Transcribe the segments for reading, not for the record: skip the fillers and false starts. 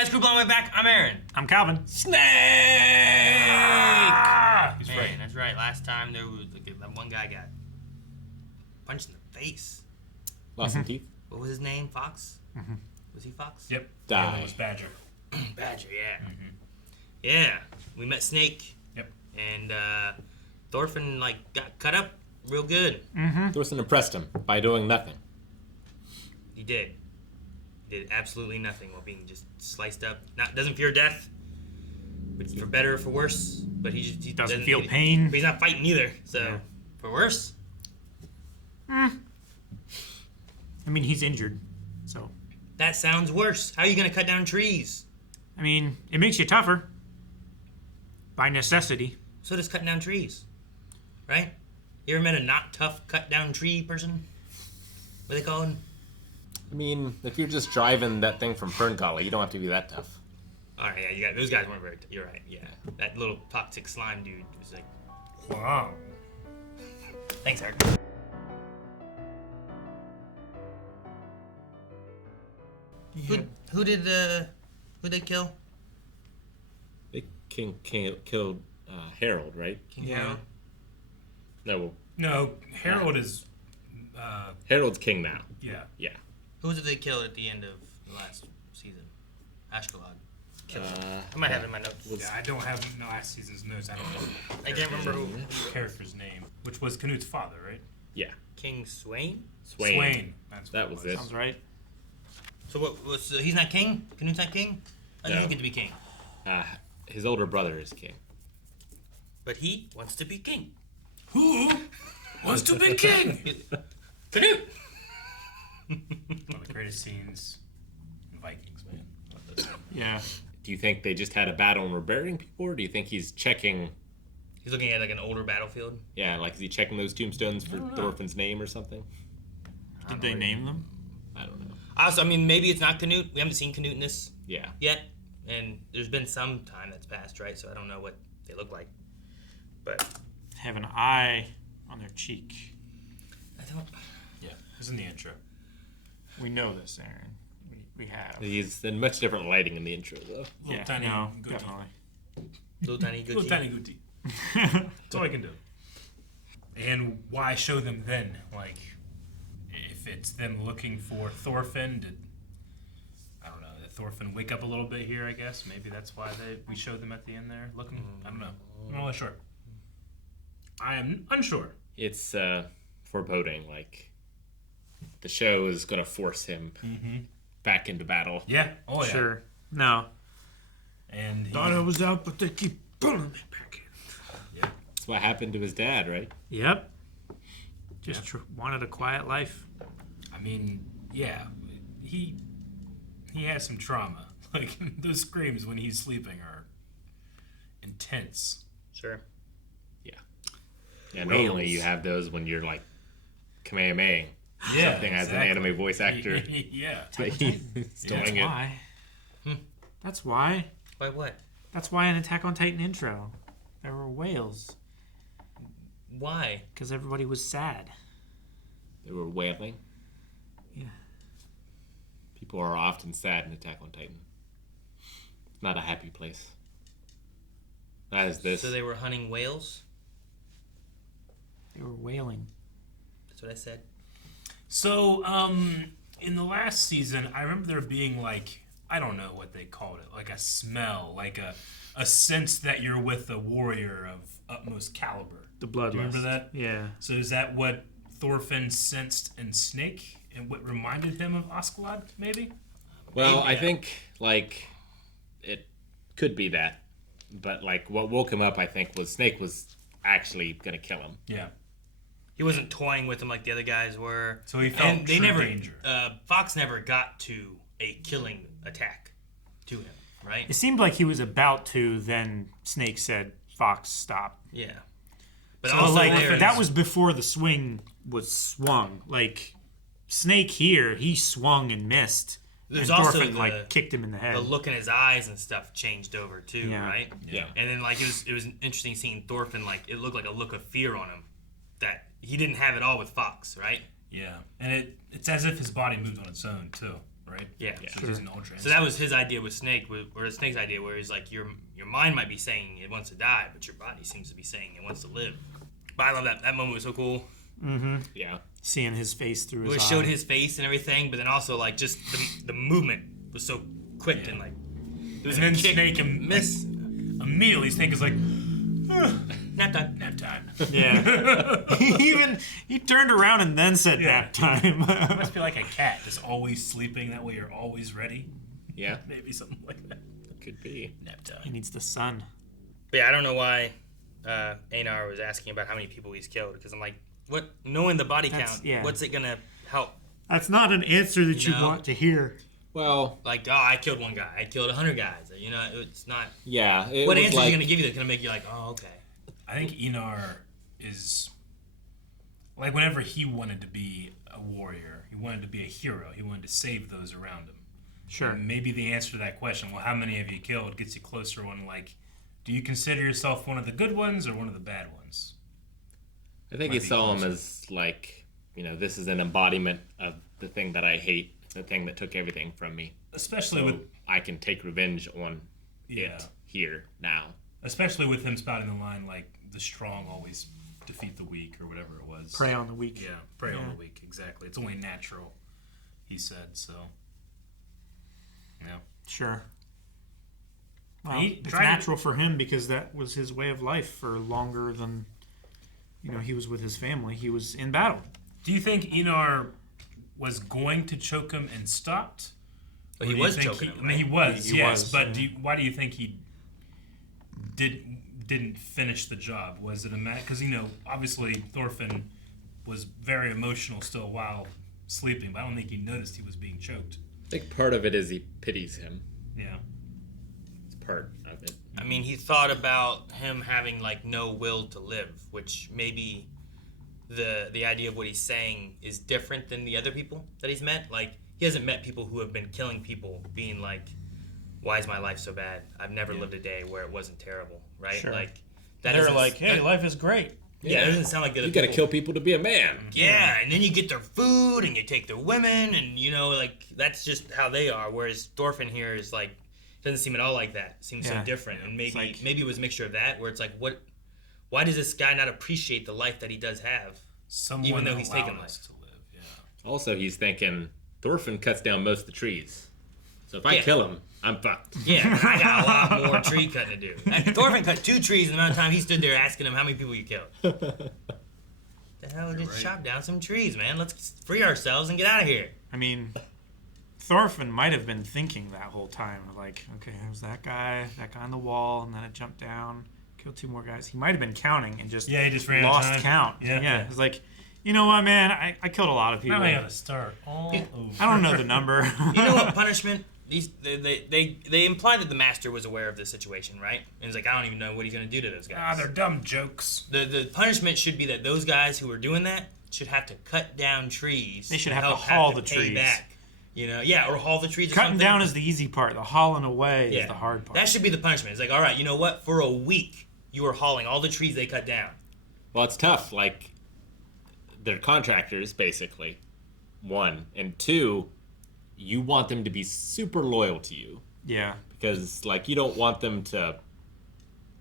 guys, Group on my way back. I'm Aaron. I'm Calvin. Snake! He's Man, right. that's right. Last time there was that one guy got punched in the face. Lost some teeth. What was his name? Fox? Was he Fox? Yep. Die. It was Badger. Badger, yeah. Yeah. We met Snake. Yep. And Thorfinn got cut up real good. Thorfinn impressed him by doing nothing. He did. He did absolutely nothing while being just sliced up. Doesn't fear death, but for better or for worse. But he Doesn't feel pain. But he's not fighting either. So for worse. I mean, he's injured, so. That sounds worse. How are you gonna cut down trees? I mean, it makes you tougher. By necessity. So does cutting down trees, right? You ever met a not tough cut down tree person? What are they called? I mean, if you're just driving that thing from Ferngully, you don't have to be that tough. All right, yeah, those guys weren't very. You're right. Yeah, that little toxic slime dude was like. Wow. Thanks, Eric. Who did they kill? They killed Harold, right? King Yeah. Harold? No, No, Harold is. Harold's king now. Yeah. Yeah. Who did they kill at the end of the last season? Ashkelon. I might have it in my notes. Yeah, I don't have last season's notes. I don't know. I can't remember who. The character's name, which was Canute's father, right? Yeah. King Swain. Swain. That's what That was it. Sounds right. So what? So he's not king. Canute's not king. I No. don't get to be king, His older brother is king. but he wants to be king. Who wants to be king? Canute. One of the greatest scenes in Vikings, man. Love this one. Yeah. Do you think they just had a battle and were burying people, or do you think he's checking? He's looking at like an older battlefield. Yeah, like is he checking those tombstones for Thorfinn's name or something? Did they name them? I don't know. Also, I mean, maybe it's not Canute. We haven't seen Canute in this Yeah. yet, and there's been some time that's passed, right? So I don't know what they look like. But Have an eye on their cheek. I don't. Yeah, it's in the intro. We know this, Aaron. We have. He's in much different lighting in the intro, though. Little tiny goatee. Little tiny good. Little tiny goatee. That's all I can do. And why show them then? Like, if it's them looking for Thorfinn, did Thorfinn wake up a little bit here, I guess? Maybe that's why we showed them at the end there looking? I don't know. I'm not really sure. I am unsure. It's foreboding, like the show is going to force him back into battle. Yeah. Oh, yeah. Sure. No. And he, Thought I was out, but they keep pulling me back in. yeah. That's what happened to his dad, right? Yep. Just wanted a quiet life. I mean, yeah. He has some trauma. Like, those screams when he's sleeping are intense. Sure. Yeah, normally you have those when you're like Kamehameha something as an anime voice actor. Yeah. But he's doing it. Why? That's why. Why what? That's why in Attack on Titan intro, there were whales. Why? Because everybody was sad. They were wailing. Yeah. People are often sad in Attack on Titan. It's not a happy place. Not as this. So they were hunting whales? They were wailing. That's what I said. So, in the last season, I remember there being like, I don't know what they called it, like a smell, like a sense that you're with a warrior of utmost caliber. The bloodlust. Do you remember that? Yeah. So is that what Thorfinn sensed in Snake and what reminded him of Askeladd, maybe? Well, Maybe, I yeah. think like it could be that, but like what woke him up, I think, was Snake was actually gonna kill him. Yeah. He wasn't toying with him like the other guys were. So he felt and they true never, danger. Fox never got to a killing attack to him, right? It seemed like he was about to, then Snake said, Fox, stop. Yeah. But So also like, there's- that was before the swing was swung. Like, Snake here, he swung and missed. There's and also Thorfinn, the- like, kicked him in the head. the look in his eyes and stuff changed over too, Yeah. right? Yeah. And then like it was interesting seeing Thorfinn, like it looked like a look of fear on him that he didn't have it all with Fox, right? Yeah. And it's as if his body moved on its own, too, right? Yeah. So he's an ultra. So that was his idea with Snake, or Snake's idea, where he's like, your mind might be saying it wants to die, but your body seems to be saying it wants to live. But I love that. That moment was so cool. Mm-hmm. Yeah. Seeing his face through his It eye. showed his face and everything, but then also like just the movement was so quick and like it was And then kick, Snake and miss. immediately Snake is like, Nap time. nap time. Yeah. he turned around and then said nap time. It must be like a cat, just always sleeping. That way you're always ready. Yeah. Maybe something like that. Could be. Nap He time. needs the sun. But yeah, I don't know why Einar was asking about how many people he's killed, because I'm like, what? Knowing the body count, what's it gonna help? That's not an answer that you No. want to hear. Well, Like, oh, I killed one guy. I killed 100 guys. You know, it's not. yeah. What answer is he gonna give you that's gonna make you like, oh, okay? I think Einar is like whenever he wanted to be a warrior, he wanted to be a hero. He wanted to save those around him. Sure. And maybe the answer to that question, well, how many have you killed, gets you closer on like, do you consider yourself one of the good ones or one of the bad ones? I think he saw him as like, this is an embodiment of the thing that I hate, the thing that took everything from me. Especially So with I can take revenge on it here now. especially with him spouting the line like the strong always defeat the weak or whatever it was. Prey on the weak. Yeah, prey on the weak, exactly. It's only natural, he said, so. Yeah. Sure. Well, He it's tried to- natural for him because that was his way of life for longer than, he was with his family. He was in battle. Do you think Einar was going to choke him and stopped? But Or he do you was think choking him. I mean, he was, He yes. was, But yeah. why do you think he didn't finish the job? Was it because obviously Thorfinn was very emotional still while sleeping, but I don't think he noticed he was being choked. I think part of it is he pities him. Yeah. It's part of it. I mean, he thought about him having like no will to live, which maybe the idea of what he's saying is different than the other people that he's met. Like, he hasn't met people who have been killing people, being like, "Why is my life so bad? I've never lived a day where it wasn't terrible." Right? Sure. Like, that They're doesn't- like, hey, that- life is great. yeah, it doesn't sound like the other You got to people. kill people to be a man. Yeah, and then you get their food and you take their women, and like that's just how they are. Whereas Thorfinn here is like, doesn't seem at all like that. Seems so Yeah. different, and maybe like- maybe it was a mixture of that, where it's like, why does this guy not appreciate the life that he does have? Someone Even though he's allowed taken us to live, yeah. Also, he's thinking Thorfinn cuts down most of the trees. So if I Yeah. kill him, I'm fucked. Yeah, I got a lot more tree cutting to do. Thorfinn cut 2 trees in the amount of time he stood there asking him how many people you killed. The hell, just right. chop down some trees, man. Let's free ourselves and get out of here. I mean, Thorfinn might have been thinking that whole time, like, okay, there's that guy on the wall, and then it jumped down, killed 2 more guys. He might have been counting and just Yeah, he just ran out of lost time. count. Yeah. It's like, you know what, man? I killed a lot of people. Now I gotta start all over. I don't know the number. You know what punishment? They imply that the master was aware of this situation, right? And he's like, I don't even know what he's gonna do to those guys. they're dumb jokes. The punishment should be that those guys who are doing that should have to cut down trees. They should and have to haul the trees. back. Or haul the trees. Or Cutting something. down is the easy part. The hauling away is the hard part. That should be the punishment. It's like, all right, you know what? For a week, you are hauling all the trees they cut down. Well, it's tough. Like, they're contractors, basically. 1. And 2, you want them to be super loyal to you. Yeah. Because, like, you don't want them to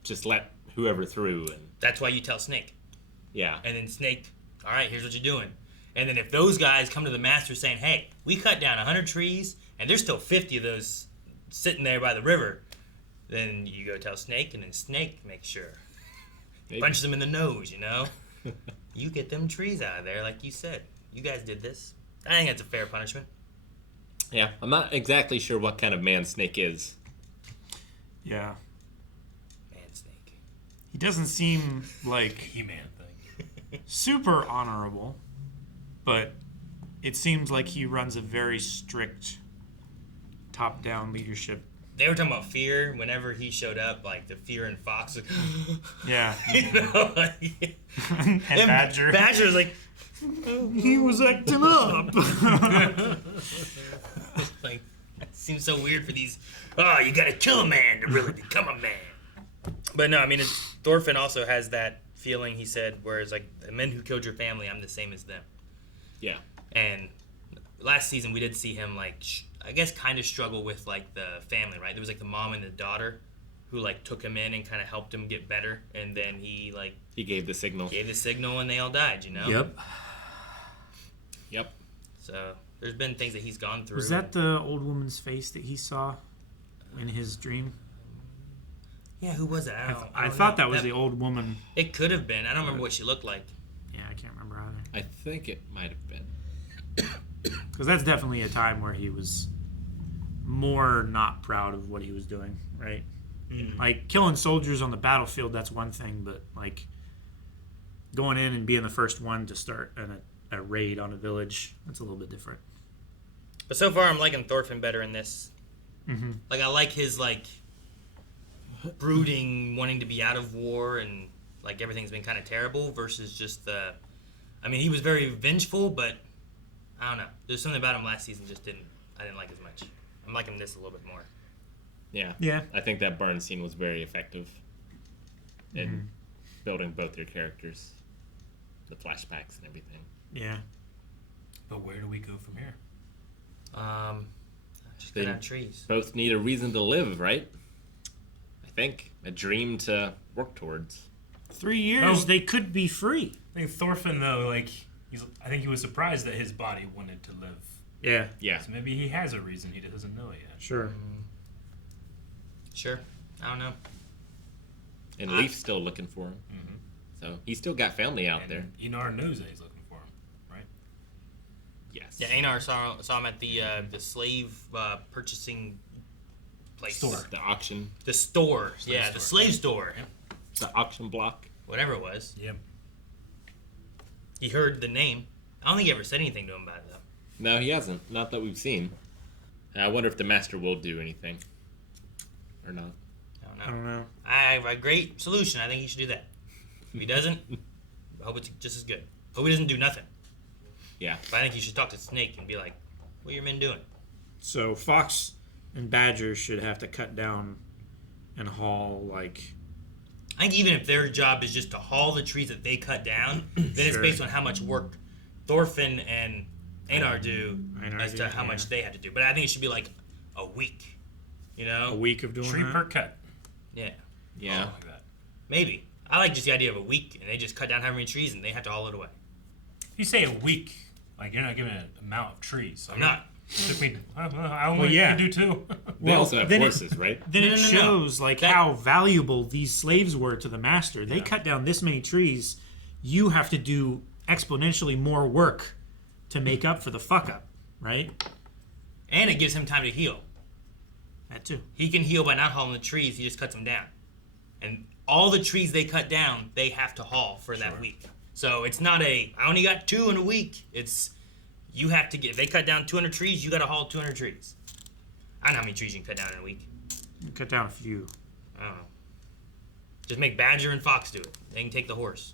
just let whoever through. And That's why you tell Snake. yeah. And then Snake, all right, here's what you're doing. And then if those guys come to the master saying, hey, we cut down 100 trees, and there's still 50 of those sitting there by the river, then you go tell Snake, and then Snake makes sure. Maybe. Punches them in the nose, You get them trees out of there, like you said. You guys did this. I think that's a fair punishment. Yeah. I'm not exactly sure what kind of man Snake is. Yeah. Man, Snake. He doesn't seem like He-Man thing. super honorable, but it seems like he runs a very strict top-down leadership. They were talking about fear whenever he showed up, like the fear in Fox. Like, Yeah. like, And Badger. Badger's like, He was acting up. like, it seems so weird for these. Oh, you gotta kill a man to really become a man. But no, I mean, Thorfinn also has that feeling. He said, whereas like the men who killed your family, I'm the same as them. Yeah. And last season we did see him like I guess, kind of struggle with like the family, right? There was like the mom and the daughter who like took him in and kind of helped him get better, and then he gave the signal. And they all died. You know. Yep. So there's been things that he's gone through. Was that the old woman's face that he saw in his dream? Yeah, who was it? I thought that was the old woman. It could have been. I don't remember what she looked like. Yeah, I can't remember either. I think it might have been. Because that's definitely a time where he was more not proud of what he was doing, right? Like, killing soldiers on the battlefield, that's one thing, but, like, going in and being the first one to start a raid on a village, that's a little bit different. But so far, I'm liking Thorfinn better in this. Mm-hmm. Like, I like his, like, brooding, wanting to be out of war, and, like, everything's been kind of terrible versus just the... I mean, he was very vengeful, but I don't know. There's something about him last season I didn't like as much. I'm liking this a little bit more. Yeah. I think that burn scene was very effective in building both your characters, the flashbacks and everything. Yeah. But where do we go from here? Just cut out trees. Both need a reason to live, right? I think. A dream to work towards. 3 years, they could be free. I think Thorfinn, though, like, I think he was surprised that his body wanted to live. Yeah. Yeah. So maybe he has a reason, he doesn't know it yet. Sure. Sure. I don't know. And Leif's still looking for him. Mm-hmm. So he's still got family out And there. Einar knows that he's looking for him, right? Yes. Yeah, Einar saw him at the slave purchasing place. Store. The auction. The store. Slave store. The slave store. Yep. The auction block. Whatever it was. Yep. He heard the name. I don't think he ever said anything to him about it, though. No, he hasn't. Not that we've seen. I wonder if the master will do anything. Or not. I don't know. I have a great solution. I think he should do that. If he doesn't, I hope it's just as good. Hope he doesn't do nothing. Yeah. But I think you should talk to Snake and be like, what are your men doing? So Fox and Badger should have to cut down and haul, like... I think even if their job is just to haul the trees that they cut down, then it's Sure. based on how much work Thorfinn and Einar do as to how yeah. much they had to do. But I think it should be like a week. You know? A week of doing Tree that? per cut. Yeah. Yeah. Something like that. Maybe. I like just the idea of a week, and they just cut down how many trees, and they have to haul it away. If you say a week, like, you're not giving an amount of trees. So I'm not. It took me, I only yeah. do two. They also have then horses, right? Then No, it no, no. shows like That- how valuable these slaves were to the master. They cut down this many trees. You have to do exponentially more work to make up for the fuck up, right? And it gives him time to heal. That too. He can heal by not hauling the trees, he just cuts them down. And all the trees they cut down, they have to haul for that week. So it's not I only got 2 in a week. It's, you have to if they cut down 200 trees, you got to haul 200 trees. I don't know how many trees you can cut down in a week. You cut down a few. I don't know. Just make Badger and Fox do it. They can take the horse.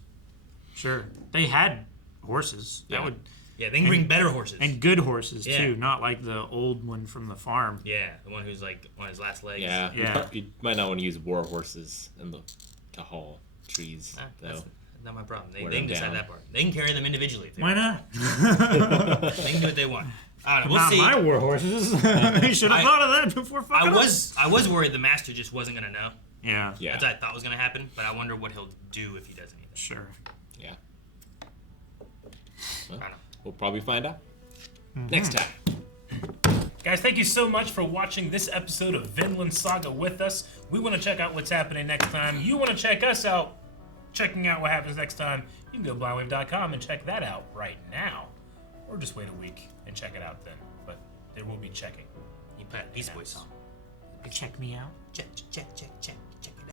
Sure. They had horses. Yeah. That would Yeah, they can bring better horses. and good horses Yeah. too, not like the old one from the farm. Yeah, the one who's like on his last legs. Yeah. Yeah. You might not want to use war horses to haul trees, That's though. not my problem. They Wear can them decide down. that part. They can carry them individually. If they Why want. not? They can do what they want. I don't know. We'll Not see. my war horses. They should have thought of that before fucking I was worried the master just wasn't gonna know. Yeah. Yeah. That's what I thought was gonna happen, but I wonder what he'll do if he does anything. Sure. Yeah. I don't know. We'll probably find out next time. Guys, thank you so much for watching this episode of Vinland Saga with us. We want to check out what's happening next time. You want to check us out, checking out what happens next time, you can go blindwave.com and check that out right now. Or just wait a week and check it out then. But there will be checking. You put a Beast Boy song. Check me out. Check, check, check, check.